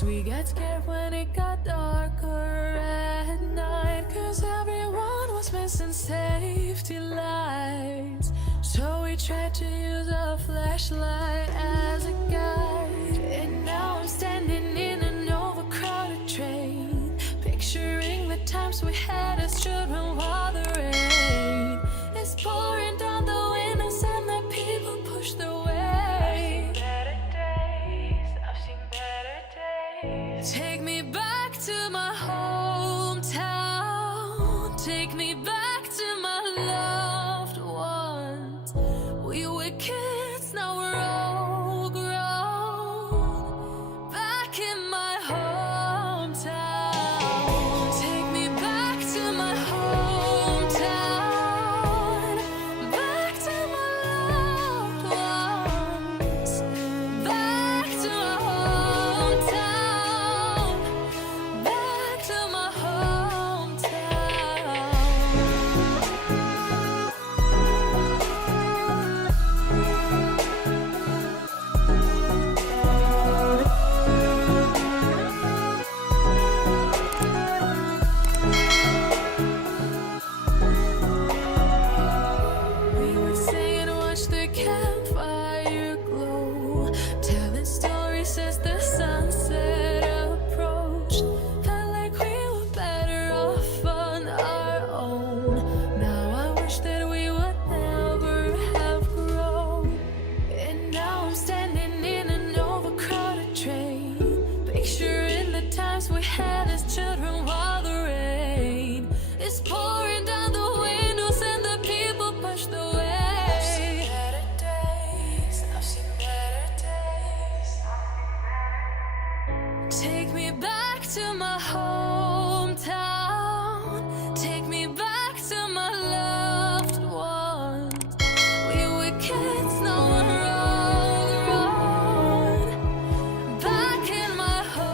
bikes. We get scared when it got darker at night, 'cause everyone was missing safety lights. So we tried to use a flashlight as a guide. And now I'm standing in an overcrowded train, picturing the times we had as children while the rain is pouring down the windows and the people push their way. Take me back to my hometown. Take me back to my loved ones. We were kids, now we're all grown. Back in my hometown. Take me back to my hometown. Back to my loved ones. Back to my hometown. We had as children while the rain is pouring down the windows and the people push the way. I've seen better days, I've seen better days. Take me back to my hometown. Take me back to my loved ones. We were kids, now we're all grown. Back in my home.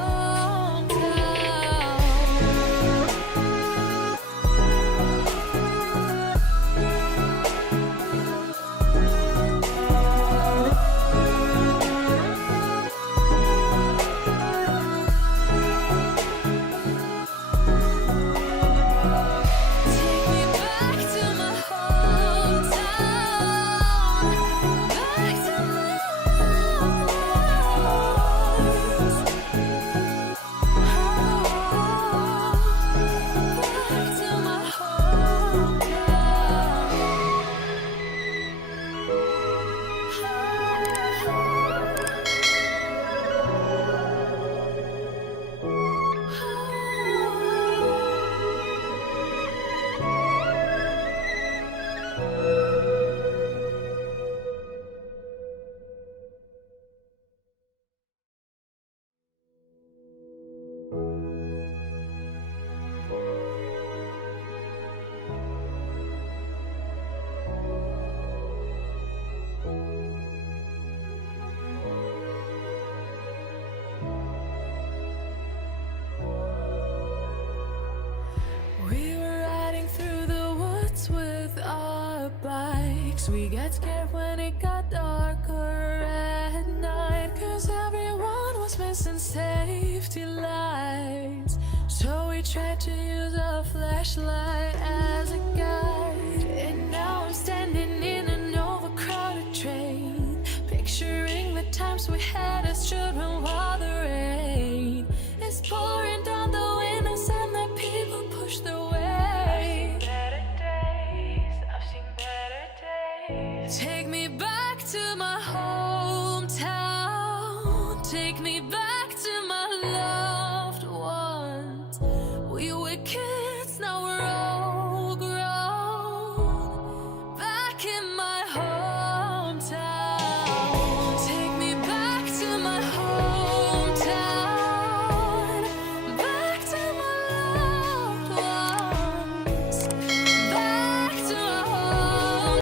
We get scared when it got darker at night, 'cause everyone was missing safety lights. So we tried to use a flashlight